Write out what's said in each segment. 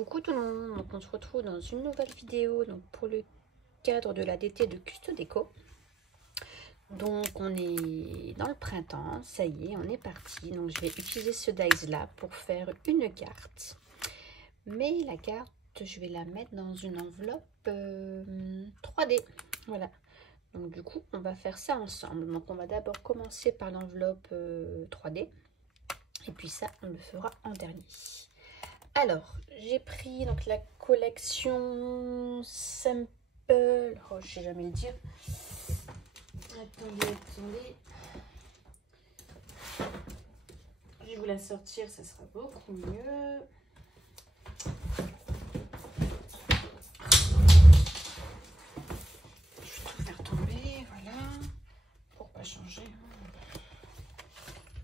Coucou tout le monde, donc on se retrouve dans une nouvelle vidéo donc pour le cadre de la DT de Custo Déco. Donc on est dans le printemps, ça y est, on est parti. Donc je vais utiliser ce dies là pour faire une carte. Mais la carte, je vais la mettre dans une enveloppe 3D. Voilà. Donc du coup, on va faire ça ensemble. Donc on va d'abord commencer par l'enveloppe 3D. Et puis ça, on le fera en dernier. Alors, j'ai pris donc la collection Simple. Oh, je sais jamais le dire. Attendez. Je vais vous la sortir, ça sera beaucoup mieux. Je vais tout faire tomber, voilà. Pour pas changer.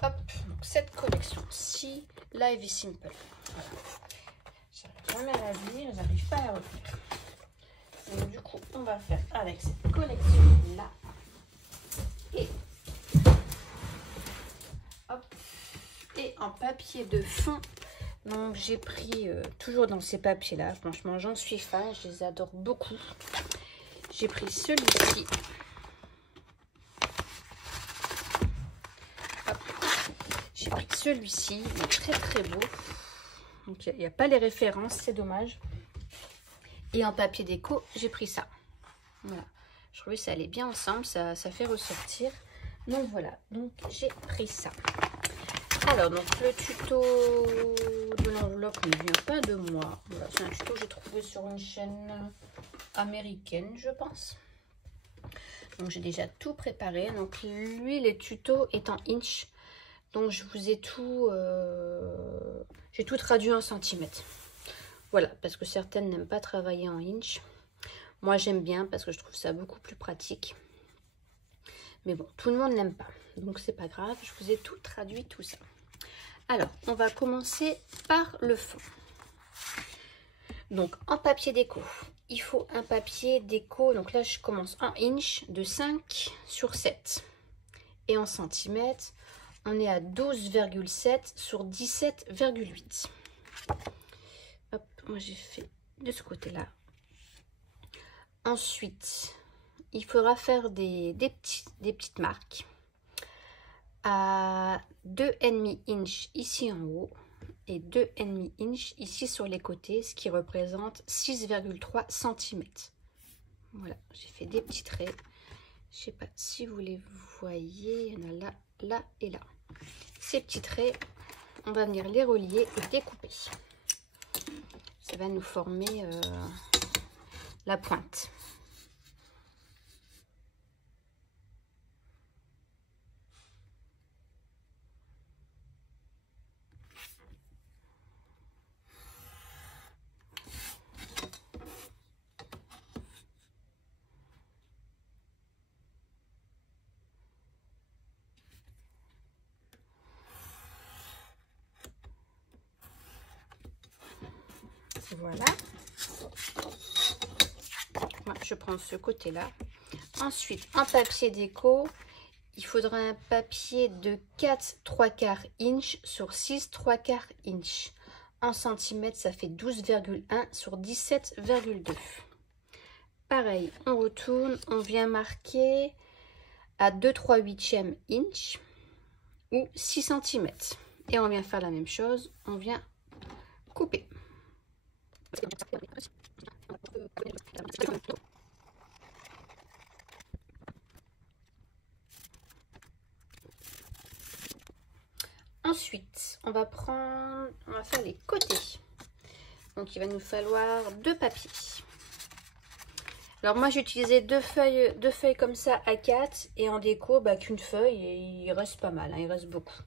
Hop, donc cette collection-ci, Live is Simple. Voilà. J'arrive jamais à la lire, j'arrive pas à la retenir. Donc du coup, on va faire avec cette collection-là. Et hop, et en papier de fond. Donc j'ai pris toujours dans ces papiers-là. Franchement, j'en suis fan, je les adore beaucoup. J'ai pris celui-ci. J'ai pris celui-ci, il est très très beau. Donc il n'y a pas les références, c'est dommage. Et en papier déco, j'ai pris ça. Voilà. Je trouvais que ça allait bien ensemble, ça fait ressortir. Donc voilà, donc j'ai pris ça. Alors, donc le tuto de l'enveloppe ne vient pas de moi. Voilà, c'est un tuto que j'ai trouvé sur une chaîne américaine, je pense. Donc j'ai déjà tout préparé. Donc lui, les tutos est en inch. Donc je vous ai tout... j'ai tout traduit en centimètres. Voilà, parce que certaines n'aiment pas travailler en inch. Moi, j'aime bien parce que je trouve ça beaucoup plus pratique. Mais bon, tout le monde n'aime pas. Donc, c'est pas grave. Je vous ai tout traduit, tout ça. Alors, on va commencer par le fond. Donc, en papier déco, il faut un papier déco. Donc là, je commence en inch de 5 sur 7. Et en centimètres, on est à 12,7 sur 17,8. Hop, moi j'ai fait de ce côté-là. Ensuite, il faudra faire des petites marques à 2,5 inch ici en haut et 2,5 inch ici sur les côtés, ce qui représente 6,3 cm. Voilà, j'ai fait des petits traits. Je ne sais pas si vous les voyez, il y en a là, là et là. Ces petits traits, on va venir les relier et découper. Ça va nous former la pointe. Voilà. Moi, je prends ce côté-là. Ensuite, en papier déco, il faudra un papier de 4 3/4 inch sur 6 3/4 inch. En centimètres, ça fait 12,1 sur 17,2. Pareil, on retourne, on vient marquer à 2 3/8 inch ou 6 cm. Et on vient faire la même chose, on vient couper. Ensuite, on va faire les côtés. Donc, il va nous falloir 2 papiers. Alors, moi, j'ai utilisé deux feuilles comme ça à 4 et en déco, qu'une feuille et il reste pas mal, hein, il reste beaucoup.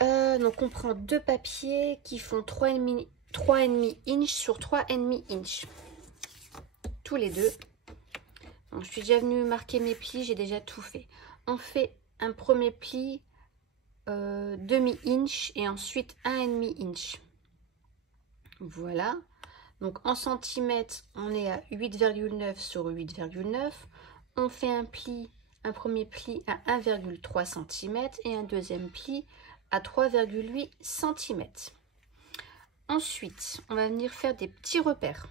Donc, on prend 2 papiers qui font 3,5 inch sur 3,5 inch. Tous les deux. Donc, je suis déjà venue marquer mes plis, j'ai déjà tout fait. On fait un premier pli demi inch et ensuite 1,5 inch. Voilà. Donc en centimètres, on est à 8,9 sur 8,9. On fait un premier pli à 1,3 cm et un deuxième pli à 3,8 cm. Ensuite, on va venir faire des petits repères.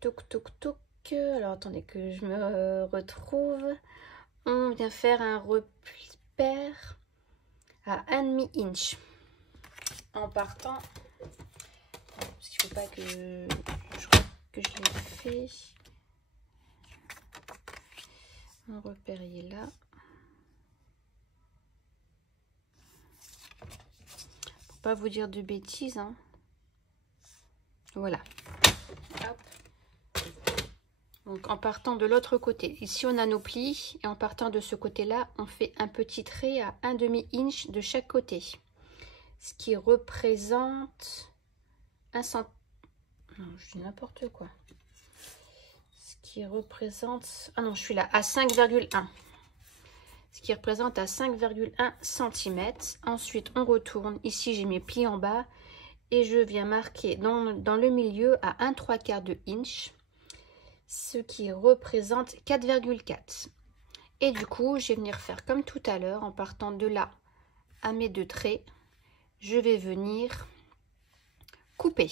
Toc, toc, toc. Alors, attendez que je me retrouve. On vient faire un repère à 1,5 inch. En partant... Parce qu'il ne faut pas que... Je crois que je l'ai fait. Un repère, il est là. Pour pas vous dire de bêtises, hein. Voilà. Hop. Donc en partant de l'autre côté, ici on a nos plis et en partant de ce côté-là, on fait un petit trait à 1,5 inch de chaque côté, ce qui représente 1 cm. Non, je dis n'importe quoi. Ce qui représente, ah non, je suis là à 5,1. Ce qui représente à 5,1 cm. Ensuite, on retourne. Ici, j'ai mes plis en bas et je viens marquer dans le milieu à 1/3 de inch. Ce qui représente 4,4. Et du coup, je vais venir faire comme tout à l'heure, en partant de là à mes 2 traits, je vais venir couper.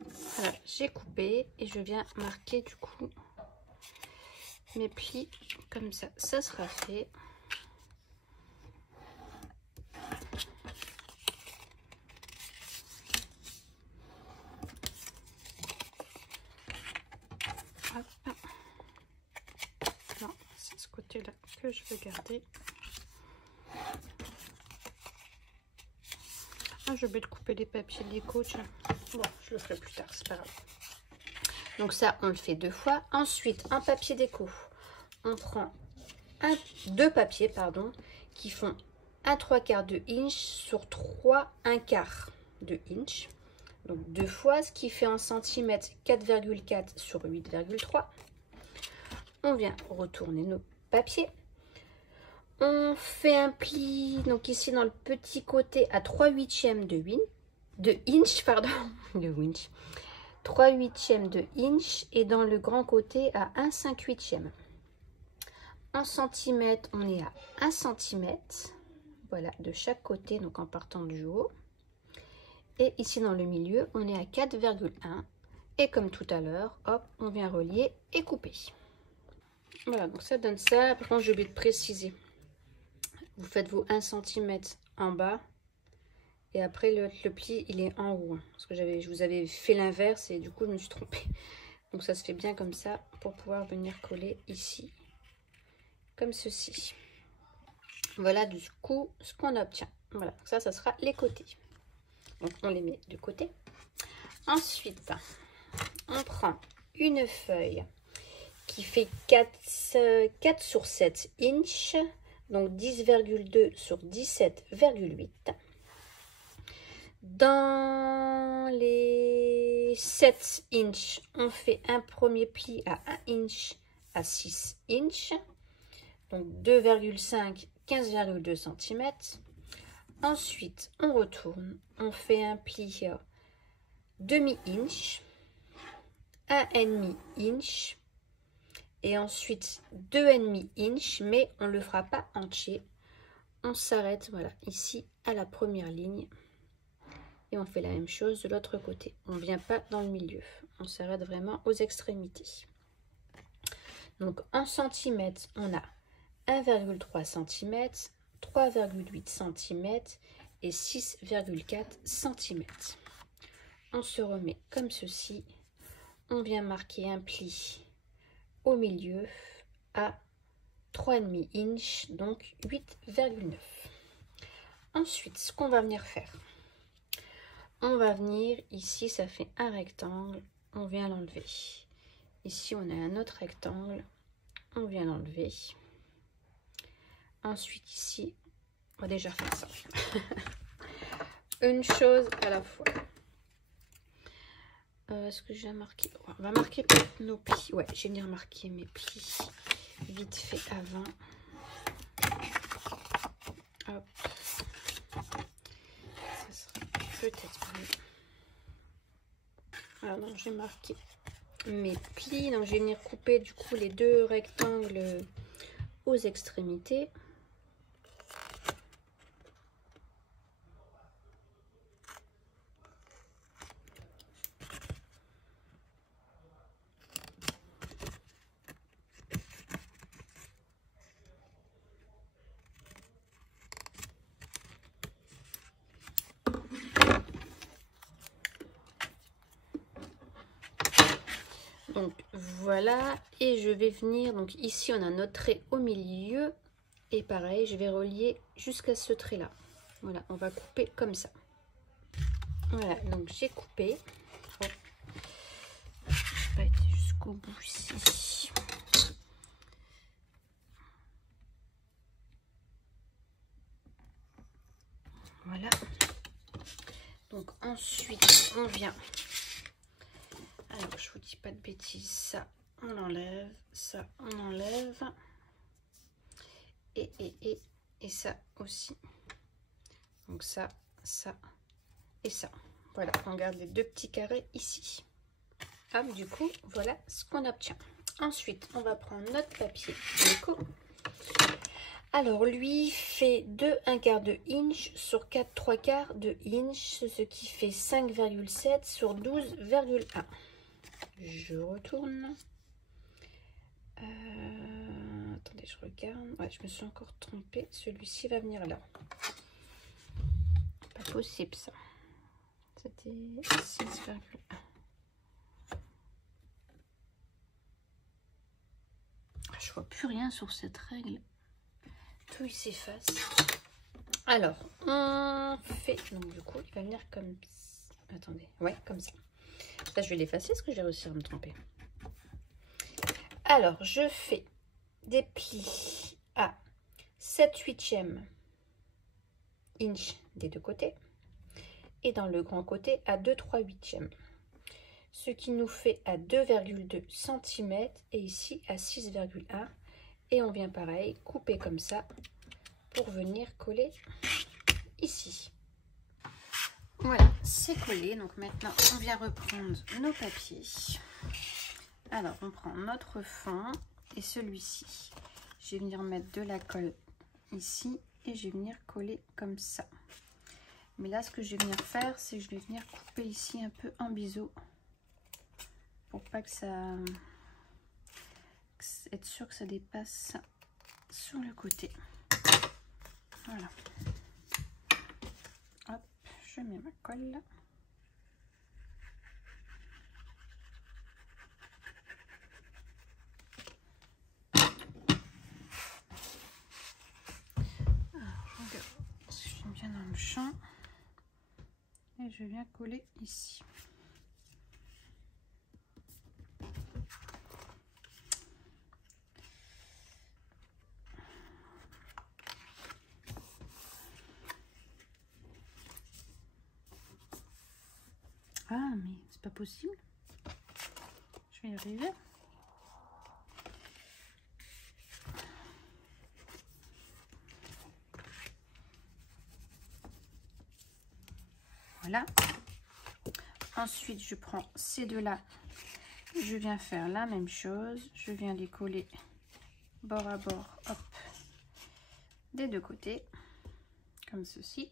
Voilà, j'ai coupé et je viens marquer du coup mes plis comme ça. Ça sera fait. Hop. Non, c'est ce côté-là que je veux garder. Ah, j'ai oublié de couper les papiers déco. Bon, je le ferai plus tard, c'est pas grave. Donc ça, on le fait 2 fois. Ensuite, un papier déco. On prend 2 papiers, pardon, qui font 1/3 de inch sur 3 1/4 de inch. Donc 2 fois, ce qui fait en centimètres 4,4 sur 8,3. On vient retourner nos papiers. On fait un pli, donc ici dans le petit côté à 3/8 de inch, pardon, de winch. 3/8 de inch et dans le grand côté à 1/5/8. En centimètres, on est à 1 cm. Voilà, de chaque côté, donc en partant du haut. Et ici dans le milieu, on est à 4,1. Et comme tout à l'heure, hop, on vient relier et couper. Voilà, donc ça donne ça. Par contre, j'ai oublié de préciser. Vous faites vos 1 cm en bas. Et après, le pli, il est en haut. Parce que je vous avais fait l'inverse et du coup, je me suis trompée. Donc ça se fait bien comme ça pour pouvoir venir coller ici. Comme ceci. Voilà du coup ce qu'on obtient. Voilà, ça sera les côtés. Donc on les met de côté. Ensuite, on prend une feuille qui fait 4 sur 7 inch, donc 10,2 sur 17,8. Dans les 7 inch, on fait un premier pli à 1 inch à 6 inch. Donc 2,5, 15,2 cm. Ensuite, on retourne. On fait un pli demi-inch, 1,5 inch. Et ensuite 2,5 inch, mais on ne le fera pas entier. On s'arrête, voilà, ici à la première ligne. Et on fait la même chose de l'autre côté. On ne vient pas dans le milieu. On s'arrête vraiment aux extrémités. Donc en centimètres, on a 1,3 cm, 3,8 cm et 6,4 cm. On se remet comme ceci. On vient marquer un pli au milieu à 3,5 inch, donc 8,9. Ensuite, ce qu'on va venir faire, on va venir ici, ça fait un rectangle, on vient l'enlever. Ici, on a un autre rectangle, on vient l'enlever. Ensuite, ici, on va déjà faire ça. Une chose à la fois. Est-ce que j'ai marqué? On va marquer nos plis. Ouais, je vais venir marquer mes plis vite fait avant. Hop. Ça sera peut-être mieux. Voilà, donc j'ai marqué mes plis. Donc je vais venir couper du coup les 2 rectangles aux extrémités. Donc voilà, et je vais venir, donc ici on a notre trait au milieu, et pareil, je vais relier jusqu'à ce trait là. Voilà, on va couper comme ça. Voilà, donc j'ai coupé. Oh. Je n'ai pas été jusqu'au bout ici. Voilà. Donc ensuite, on vient. Alors, je vous dis pas de bêtises. Ça, on enlève. Ça, on enlève. Et ça aussi. Donc ça, ça et ça. Voilà, on garde les deux petits carrés ici. Hop, du coup, voilà ce qu'on obtient. Ensuite, on va prendre notre papier déco. Alors, lui fait 2 1/4 de inch sur 4 3/4 de inch, ce qui fait 5,7 sur 12,1. Je retourne. Attendez, je regarde. Ouais, je me suis encore trompée. Celui-ci va venir là. Pas possible ça. C'était 6,1. Je vois plus rien sur cette règle. Tout il s'efface. Alors, on fait. Donc du coup, il va venir comme. Attendez, ouais, comme ça. Là, je vais l'effacer parce que j'ai réussi à me tromper. Alors, je fais des plis à 7/8 inch des deux côtés et dans le grand côté à 2/3/8, ce qui nous fait à 2,2 cm et ici à 6,1, et on vient pareil couper comme ça pour venir coller ici. Voilà, c'est collé. Donc maintenant on vient reprendre nos papiers. Alors on prend notre fond et celui-ci, je vais venir mettre de la colle ici et je vais venir coller comme ça. Mais là ce que je vais venir faire, c'est que je vais venir couper ici un peu en biseau pour pas que ça, être sûr que ça dépasse sur le côté. Voilà. Hop, je mets ma colle là. Dans le champ et je viens coller ici. Ah mais c'est pas possible, je vais y arriver. Voilà. Ensuite, je prends ces deux-là, je viens faire la même chose. Je viens les coller bord à bord, hop, des deux côtés, comme ceci.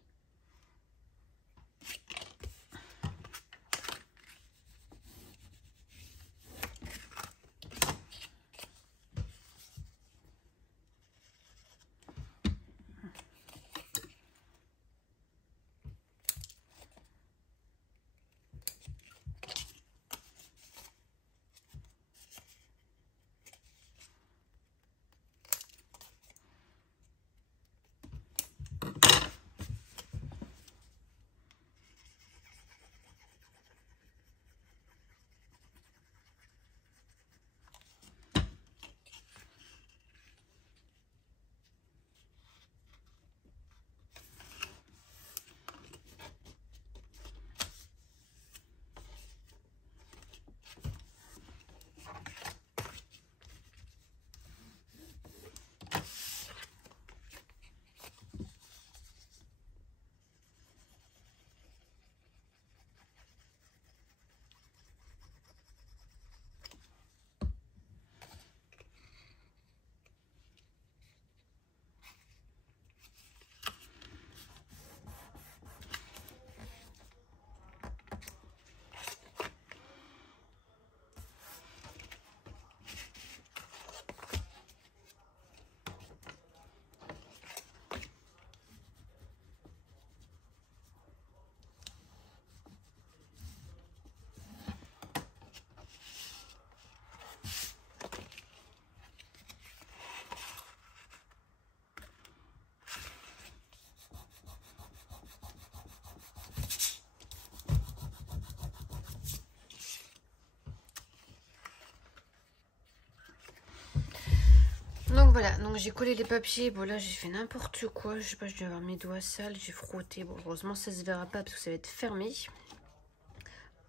Voilà, donc j'ai collé les papiers. Bon là j'ai fait n'importe quoi. Je sais pas, je dois avoir mes doigts sales. J'ai frotté. Bon, heureusement ça se verra pas parce que ça va être fermé.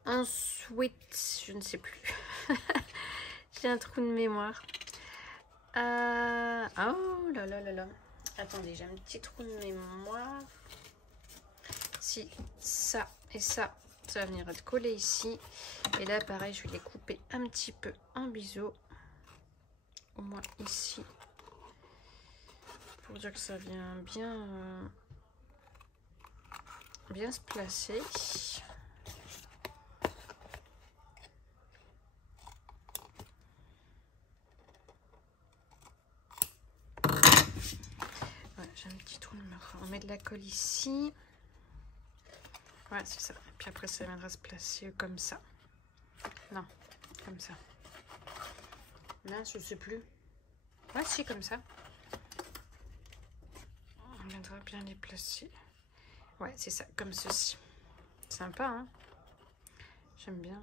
Ensuite, je ne sais plus. J'ai un trou de mémoire. Oh là là là là. Attendez, j'ai un petit trou de mémoire. Si, ça et ça va venir être collé ici. Et là, pareil, je vais les couper un petit peu en biseau. Au moins ici. Pour dire que ça vient bien se placer. Voilà, j'ai un petit trou de mémoire. On met de la colle ici. Ouais, c'est ça. Et puis après, ça viendra se placer comme ça. Non, comme ça. Mince, je sais plus. Ouais, si, comme ça. On viendra bien les placer. Ouais, c'est ça, comme ceci. Sympa, hein? J'aime bien.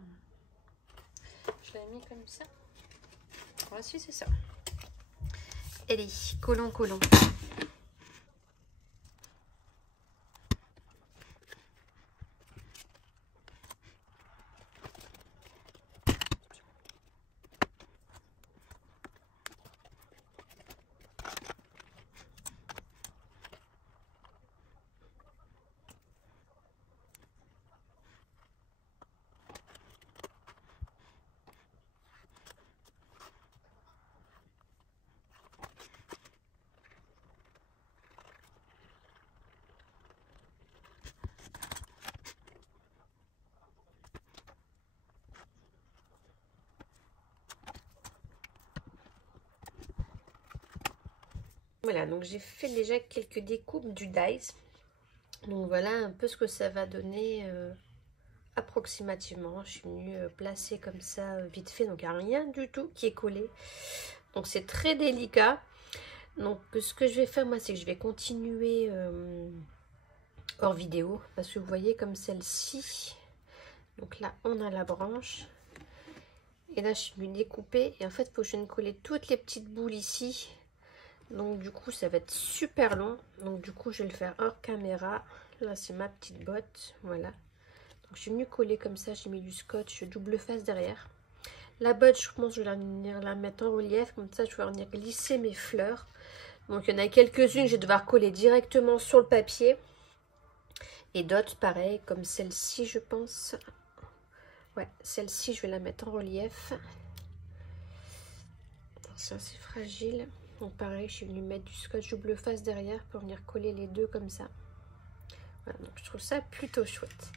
Je l'ai mis comme ça. Ouais, si, c'est ça. Allez, collons, collons. Voilà, donc j'ai fait déjà quelques découpes du dies. Donc voilà un peu ce que ça va donner approximativement. Je suis venue placer comme ça vite fait, donc il n'y a rien du tout qui est collé. Donc c'est très délicat. Donc ce que je vais faire moi, c'est que je vais continuer hors vidéo. Parce que vous voyez comme celle-ci. Donc là on a la branche. Et là je suis venue découper. Et en fait il faut que je vienne coller toutes les petites boules ici. Donc du coup ça va être super long. Donc du coup je vais le faire hors caméra. Là c'est ma petite botte. Voilà. Donc je suis venue coller comme ça. J'ai mis du scotch double face derrière. La botte je pense que je vais venir la mettre en relief. Comme ça je vais venir glisser mes fleurs. Donc il y en a quelques-unes. Je vais devoir coller directement sur le papier. Et d'autres pareil comme celle-ci je pense. Ouais celle-ci je vais la mettre en relief. C'est assez fragile. Donc pareil, je suis venue mettre du scotch double face derrière pour venir coller les deux comme ça. Voilà, donc je trouve ça plutôt chouette.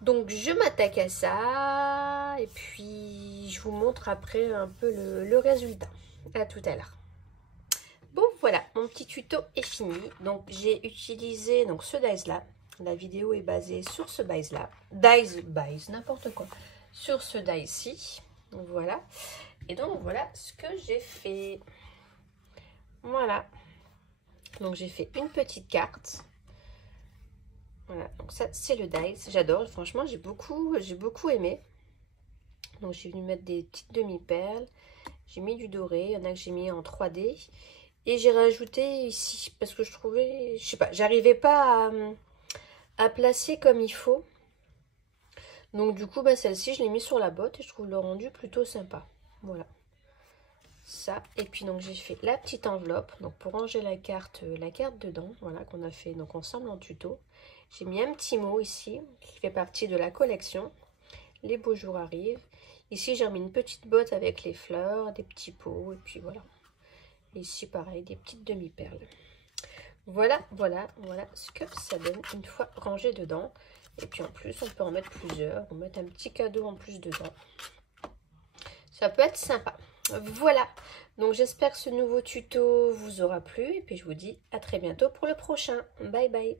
Donc je m'attaque à ça et puis je vous montre après un peu le résultat. À tout à l'heure. Bon voilà, mon petit tuto est fini. Donc j'ai utilisé donc ce dies là. La vidéo est basée sur ce dies là. Dies, n'importe quoi. Sur ce dies-ci. Donc voilà. Et donc voilà ce que j'ai fait. Voilà. Donc j'ai fait une petite carte. Voilà, donc ça c'est le dies. J'adore, franchement j'ai beaucoup aimé. Donc j'ai venu mettre des petites demi-perles. J'ai mis du doré, il y en a que j'ai mis en 3D. Et j'ai rajouté ici, parce que je trouvais, je sais pas, j'arrivais pas à placer comme il faut. Donc du coup, bah, celle-ci, je l'ai mis sur la botte et je trouve le rendu plutôt sympa. Voilà. Ça, et puis donc j'ai fait la petite enveloppe, donc pour ranger la carte dedans, voilà, qu'on a fait donc ensemble en tuto. J'ai mis un petit mot ici, qui fait partie de la collection. Les beaux jours arrivent. Ici, j'ai remis une petite botte avec les fleurs, des petits pots, et puis voilà. Ici, pareil, des petites demi-perles. Voilà ce que ça donne une fois rangé dedans. Et puis en plus, on peut en mettre plusieurs. On met un petit cadeau en plus dedans. Ça peut être sympa. Voilà. Donc j'espère que ce nouveau tuto vous aura plu. Et puis je vous dis à très bientôt pour le prochain. Bye bye.